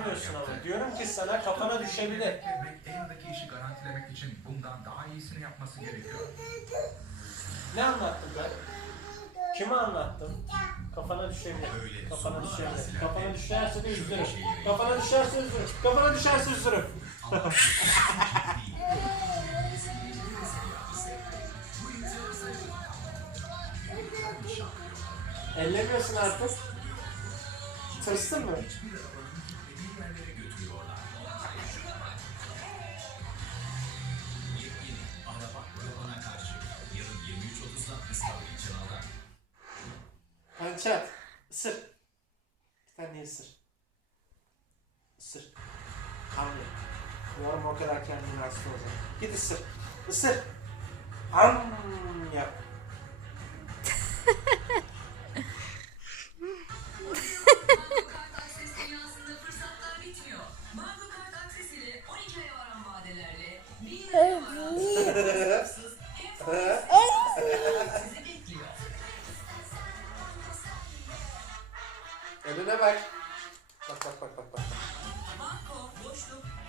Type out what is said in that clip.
anlamıyorsun ama. Diyorum ki sana kafana düşebilir. Demek elindeki işi garantilemek için bundan daha iyisini yapması gerekiyor. Ne anlattım ben? Kime anlattım? Kafana düşebilir. Öyle Kafana düşebilir. Kafana düşerse de üzülürüm. şeyleri Kafana düşerse üzülürüm. Kafana düşerse üzülürüm. Bu değil. Ellemiyorsun artık. Tırstın mı? Hiçbir arabanın gitmediği yerlere götürüyorlar. Hayır şuna bak. Yepyeni araba arabana karşı. Yarın 23.30'da Discovery Channel'da. Pançat. Isır. Bir tane ısır. Isır. Hamle. Yorma o kadar kendini hasta olacak. Git ısır. Isır. Ham yap. Önüne bak. Bak bak bak bak bak.